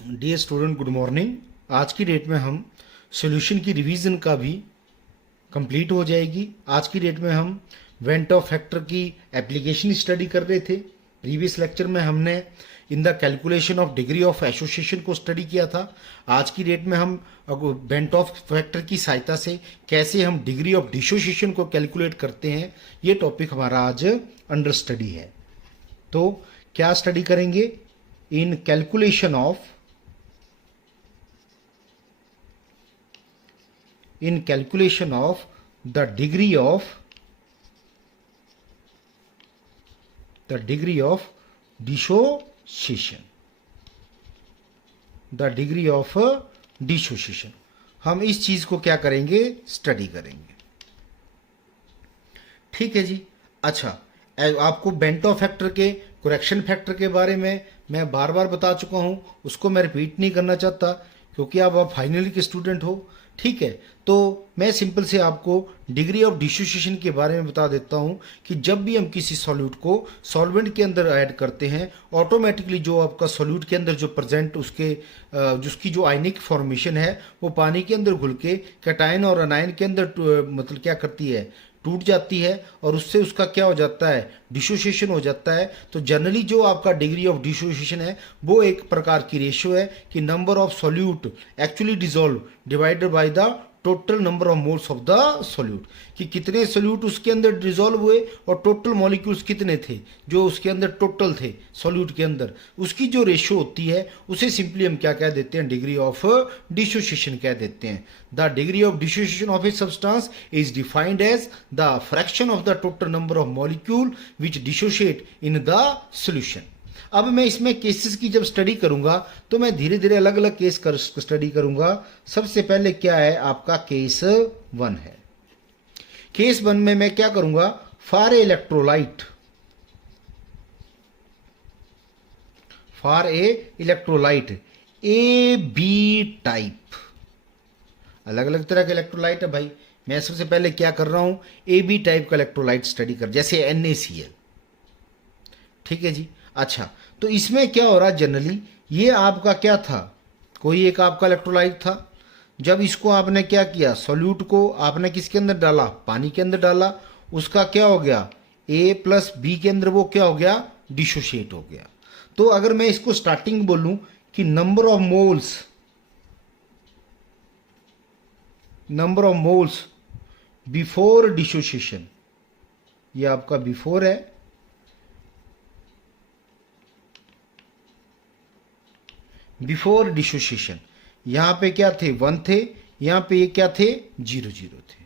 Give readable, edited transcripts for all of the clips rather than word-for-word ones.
Dear student, good morning. आज की date में हम सॉल्यूशन की रिवीजन का भी कंप्लीट हो जाएगी। आज की डेट में हम वेंट ऑफ फैक्टर की एप्लीकेशन स्टडी कर रहे थे। प्रीवियस लेक्चर में हमने in the calculation of degree of association को स्टडी किया था। आज की डेट में हम वेंट ऑफ फैक्टर की सहायता से कैसे हम डिग्री ऑफ डिसोसिएशन को कैलकुलेट करते हैं, ये टॉपिक हमारा आज अंडर स्टडी है। तो क्या स्टडी करेंगे? इन calculation of in calculation of the degree of dissociation, the degree of dissociation। हम इस चीज को क्या करेंगे? स्टडी करेंगे। ठीक है जी। अच्छा, आपको बेंटो फैक्टर के, करेक्शन फैक्टर के बारे में मैं बार बार बता चुका हूं, उसको मैं रिपीट नहीं करना चाहता क्योंकि आप फाइनल के स्टूडेंट हो। ठीक है, तो मैं सिंपल से आपको डिग्री ऑफ डिसोसिएशन के बारे में बता देता हूं कि जब भी हम किसी सॉल्यूट को सॉल्वेंट के अंदर ऐड करते हैं, ऑटोमेटिकली जो आपका सॉल्यूट के अंदर जो प्रेजेंट उसके जिसकी जो आयनिक फॉर्मेशन है वो पानी के अंदर घुल के कैटायन और अनायन के अंदर मतलब क्या करती है, टूट जाती है और उससे उसका क्या हो जाता है, डिसोसिएशन हो जाता है। तो जनरली जो आपका डिग्री ऑफ डिसोसिएशन है वो एक प्रकार की रेशियो है कि number of solute actually dissolve divided by the total number of moles of the solute, कि कितने सॉल्यूट उसके अंदर डिसॉल्व हुए और टोटल मॉलिक्यूल्स कितने थे जो उसके अंदर टोटल थे सॉल्यूट के अंदर, उसकी जो रेशियो होती है उसे सिंपली हम क्या कह देते हैं? डिग्री ऑफ डिसोसिएशन कह देते हैं। The degree of dissociation of a substance is defined as the fraction of the total number of molecule which dissociate in the solution. अब मैं इसमें केसेस की जब स्टडी करूंगा तो मैं धीरे धीरे अलग अलग केस कर स्टडी करूंगा। सबसे पहले क्या है आपका? केस 1 है। केस 1 में मैं क्या करूंगा? For a electrolyte A B type, अलग अलग तरह के इलेक्ट्रोलाइट है भाई। मैं सबसे पहले क्या कर रहा हूं? ए बी टाइप का इलेक्ट्रोलाइट स्टडी कर, जैसे NaCl। ठीक है जी। अच्छा, तो इसमें क्या हो रहा है? जनरली ये आपका क्या था? कोई एक आपका इलेक्ट्रोलाइट था। जब इसको आपने क्या किया? सॉल्यूट को आपने किसके अंदर डाला? पानी के अंदर डाला। उसका क्या हो गया? A प्लस बी के अंदर वो क्या हो गया? डिसोशिएट हो गया। तो अगर मैं इसको स्टार्टिंग बोलूं कि number of moles before dissociation, ये आपका बिफोर है। बिफोर डिसोसिएशन यहां पे क्या थे? 1 थे। यहां पे ये क्या थे? 0 0 थे।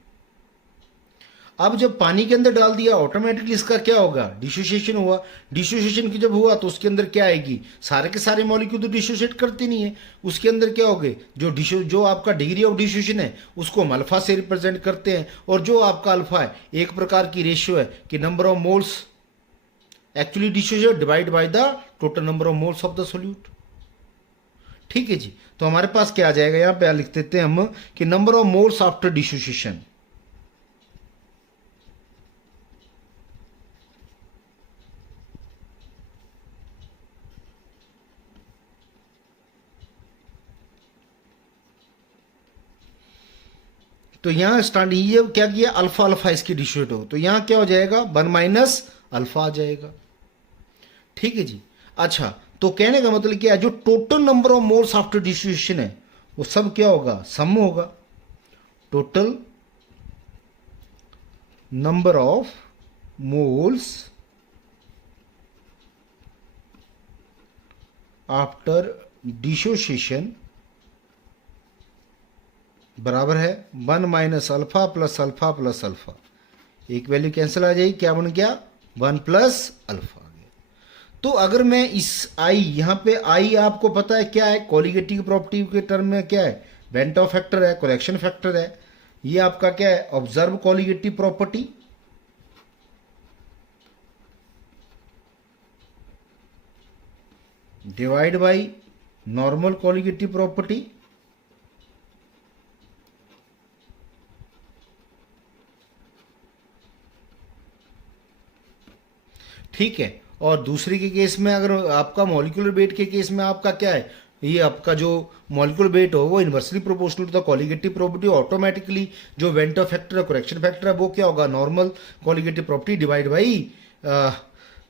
अब जब पानी के अंदर डाल दिया ऑटोमेटिकली इसका क्या होगा? डिसोसिएशन हुआ। डिसोसिएशन की जब हुआ तो उसके अंदर क्या आएगी? सारे के सारे मॉलिक्यूल तो डिसोसिएट करते नहीं है। उसके अंदर क्या हो गए? जो आपका डिग्री ऑफ डिसोसिएशन है उसको हम अल्फा से रिप्रेजेंट करते हैं, और जो आपका अल्फा है एक प्रकार की रेशियो है कि number of moles actually dissociate divide by the total number of moles of the solute. ठीक है जी। तो हमारे पास क्या आ जाएगा? यहां पे लिख देते हैं हम कि number of moles after dissociation, तो यहां स्टार्ट ये क्या किया? अल्फा अल्फा इसकी डिसोसिएट हो, तो यहां क्या हो जाएगा? 1 माइनस अल्फा आ जाएगा। ठीक है जी। अच्छा, तो कहने का मतलब क्या है? जो total number of moles after dissociation है वो सब क्या होगा? सम होगा। Total number of moles after dissociation बराबर है 1 minus alpha plus alpha plus alpha. एक वैल्यू कैंसिल आ जाएगी, क्या बन गया? 1 प्लस अल्फा आ गया। तो अगर मैं इस आई, यहां पे आई आपको पता है क्या है? कोलिगेटिव प्रॉपर्टी के टर्म में क्या है? वेंटो फैक्टर है, करेक्शन फैक्टर है। ये आपका क्या है? Observe colligative property divide by normal colligative property. ठीक है। और दूसरे के केस में अगर आपका मॉलिक्यूलर वेट के केस में आपका क्या है? ये आपका जो मॉलिक्यूलर वेट हो वो inversely proportional to the colligative property, automatically जो वेंटर फैक्टर है, करेक्शन फैक्टर है, वो क्या होगा, normal colligative property divide by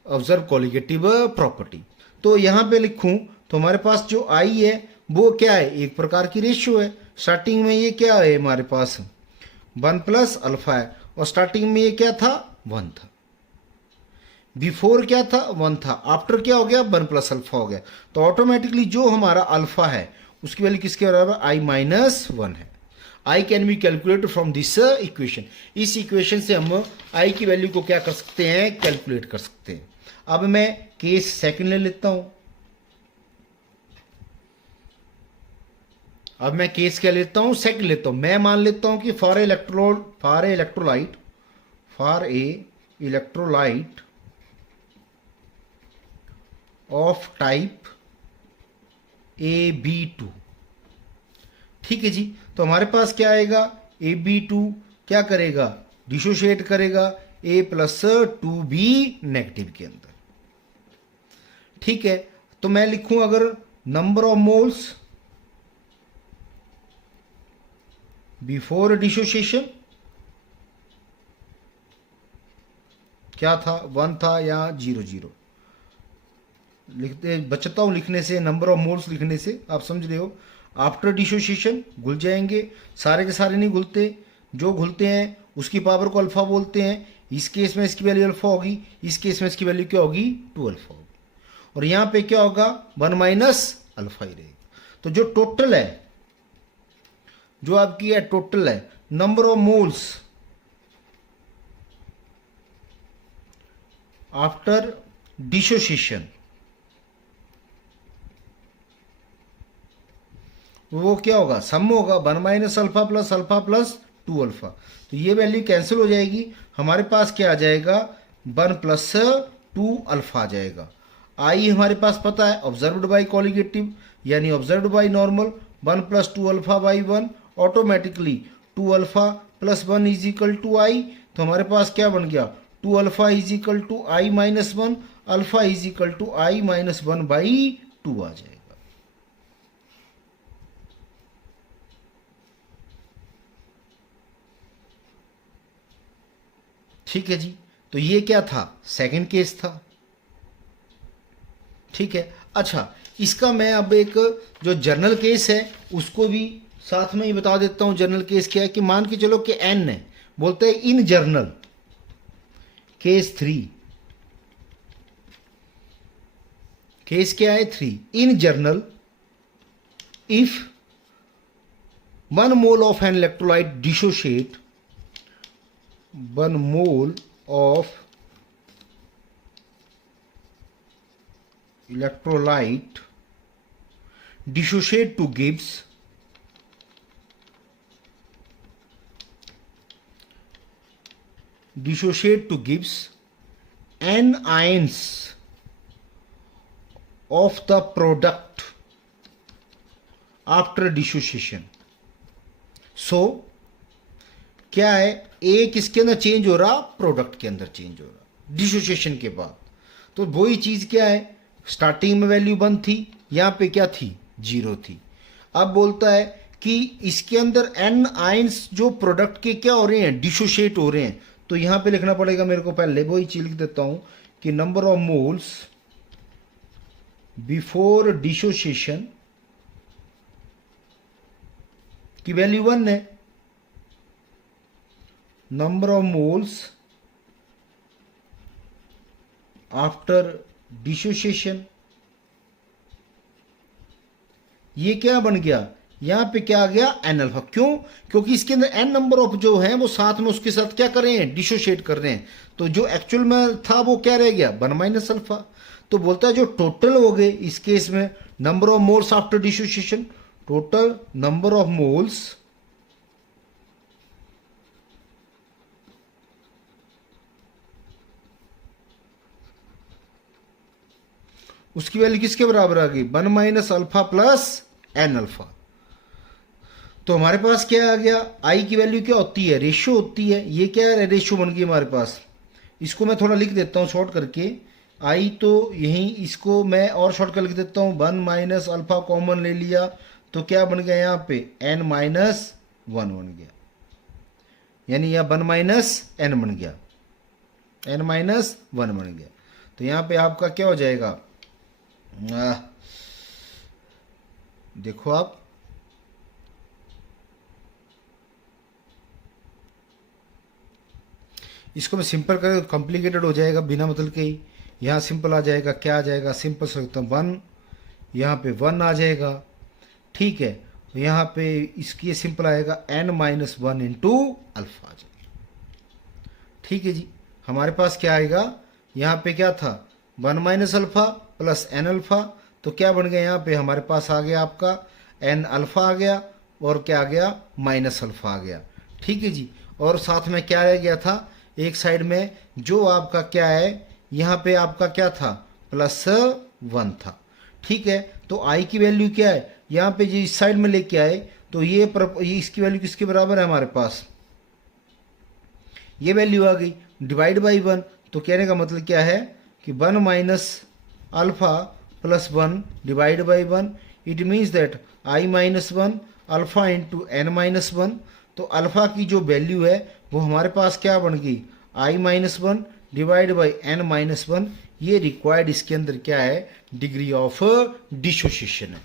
observe colligative property. तो यहाँ पे लिखूं तो हमारे पास जो आई है वो क्या है, एक प्रकार की रेशियो है। स्टार्टिंग में ये क्या है हमारे पास 1 प्लस अल्फा है, और स्टार्टिंग में ये क्या था 1 था, बिफोर क्या था 1 था, आफ्टर क्या हो गया 1 प्लस अल्फा हो गया। तो ऑटोमेटिकली जो हमारा अल्फा है उसकी वैल्यू किसके बराबर, आई माइनस 1 है। I can be calculated from this equation. इस इक्वेशन से हम आई की वैल्यू को क्या कर सकते हैं, कैलकुलेट कर सकते हैं। अब मैं केस सेकंड ले लेता हूं। अब मैं केस क्या लेता हूं, सेकंड लेता हूं। मैं मान लेता हूं कि for a electrolyte of type AB2, ठीक है जी। तो हमारे पास क्या आएगा, AB2 क्या करेगा, डिसोशिएट करेगा A प्लस 2B नेगेटिव के अंदर, ठीक है। तो मैं लिखूं अगर number of moles before dissociation क्या था, 1 था या 0 लिखते, बचता हूं लिखने से, नंबर ऑफ मोल्स लिखने से, आप समझ रहे हो। आफ्टर डिसोसिएशन घुल जाएंगे, सारे के सारे नहीं घुलते, जो घुलते हैं उसकी पावर को अल्फा बोलते हैं। इस केस में इसकी वैल्यू अल्फा होगी, इस केस में इसकी वैल्यू क्या होगी 2 अल्फा होगी, और यहां पे क्या होगा 1 माइनस अल्फा ही रहेगा। तो जो टोटल है, जो आपकी है टोटल है number of moles after dissociation, वो क्या होगा, सम होगा 1 माइनस अल्फा प्लस 2 अल्फा। तो ये वैल्यू कैंसिल हो जाएगी, हमारे पास क्या आ जाएगा 1 प्लस 2 अल्फा आ जाएगा। आई हमारे पास पता है ऑब्जर्व्ड बाई कॉलिगेटिव यानी observed by normal, 1 plus 2 alpha by 1, automatically 2 alpha plus 1 is equal to i. तो हमारे पास क्या बन गया 2 alpha is equal to i minus 1, alpha is equal to i minus 1 by 2 आ जाएगा। ठीक है जी। तो ये क्या था, सेकंड केस था, ठीक है। अच्छा, इसका मैं अब एक जो जर्नल केस है उसको भी साथ में ही बता देता हूं। जर्नल केस क्या है कि मान के चलो कि एन है, बोलते हैं इन जर्नल केस 3, केस क्या है 3, in general if 1 mole of an electrolyte dissociate 1 mole of electrolyte dissociate to gives n ions of the product after dissociation। so क्या है, ए किसके अंदर चेंज हो रहा, प्रोडक्ट के अंदर चेंज हो रहा डिसोसिएशन के बाद। तो वही चीज क्या है, स्टार्टिंग में वैल्यू 1 थी, यहां पे क्या थी 0 थी। अब बोलता है कि इसके अंदर एन आयंस जो प्रोडक्ट के क्या हो रहे हैं, डिसोशिएट हो रहे हैं। तो यहां पे लिखना पड़ेगा मेरे को, पहले वही चीज लिख देता हूं कि number of moles before dissociation की वैल्यू 1 है, number of moles after dissociation, ये क्या बन गया, यहां पे क्या आ गया एन अल्फा। क्यों, क्योंकि इसके अंदर एन नंबर ऑफ जो है वो साथ में उसके साथ क्या कर रहे हैं, डिसोशिएट कर रहे हैं। तो जो एक्चुअल में था वो क्या रह गया 1 माइनस अल्फा। तो बोलता है जो टोटल हो गए इस केस में number of moles after dissociation, total number of moles उसकी वैल्यू किसके बराबर आ गई 1 minus alpha plus n alpha. तो हमारे पास क्या आ गया, आई की वैल्यू क्या होती है, रेशियो होती है। ये क्या है, रेशियो बन गई हमारे पास। इसको मैं थोड़ा लिख देता हूं शॉर्ट करके आई तो यहीं इसको मैं और शॉर्ट कर लिख देता हूँ, 1 माइनस अल्फा कॉमन ले लिया तो क्या बन गया यहाँ पे n माइनस 1 बन गया, यानी यह 1 माइनस n बन गया, n माइनस 1 बन गया। तो यहाँ पे आपका क्या हो जाएगा, देखो आप, इसको मैं सिंपल करें तो कॉम्प्लिकेटेड हो जाएगा बिना मतलब के ही। यहाँ सिंपल आ जाएगा, क्या आ जाएगा, सिंपल से सकता हूँ 1, यहाँ पे 1 आ जाएगा, ठीक है। तो यहाँ पे इसकी ये सिंपल आएगा n माइनस 1 इंटू अल्फा आ जाएगा, ठीक है जी। हमारे पास क्या आएगा, यहाँ पे क्या था 1 minus alpha plus n alpha, तो क्या बन गया यहाँ पे हमारे पास आ गया आपका n अल्फा आ गया और क्या आ गया माइनस अल्फा आ गया, ठीक है जी। और साथ में क्या रह गया था, एक साइड में जो आपका क्या है, यहाँ पे आपका क्या था प्लस 1 था, ठीक है। तो आई की वैल्यू क्या है, यहाँ पे जो इस साइड में लेके आए तो ये इसकी वैल्यू किसके बराबर है हमारे पास, ये वैल्यू आ गई डिवाइड बाई 1। तो कहने का मतलब क्या है कि 1 minus alpha plus 1 divide by 1, it means that i minus 1 alpha into n minus 1। तो अल्फा की जो वैल्यू है वो हमारे पास क्या बन गई, i minus 1 divide by n minus 1। ये रिक्वायर्ड इसके अंदर क्या है, डिग्री ऑफ डिसोसिएशन है।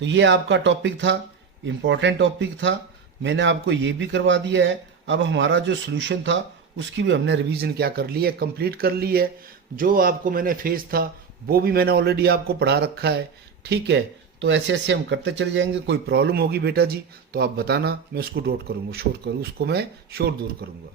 तो ये आपका टॉपिक था, इम्पॉर्टेंट टॉपिक था, मैंने आपको ये भी करवा दिया है। अब हमारा जो सोल्यूशन था उसकी भी हमने रिवीजन क्या कर ली है, कंप्लीट कर ली है। जो आपको मैंने फेज था वो भी मैंने ऑलरेडी आपको पढ़ा रखा है, ठीक है। तो ऐसे ऐसे हम करते चले जाएंगे। कोई प्रॉब्लम होगी बेटा जी तो आप बताना, मैं उसको नोट करूँगा, शोर करूँ उसको, मैं शोर दूर करूँगा।